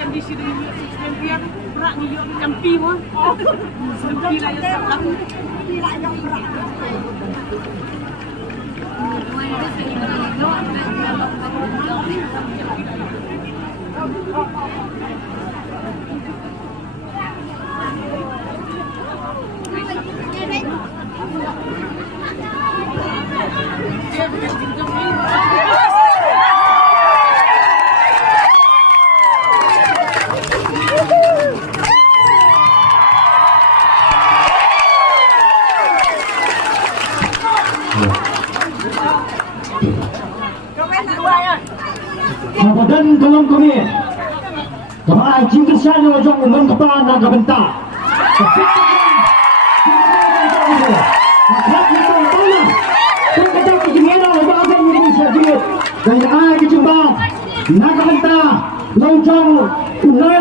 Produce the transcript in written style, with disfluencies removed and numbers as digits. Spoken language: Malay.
Em đi sini em biar berak ni yo jampi mah. Jampi lah ya salam. Kabadan tolong kami. Kemarin jingkir saya wajah umum kepala naga bentar. Dan ai ke jumpa naga bentar, lojong, unai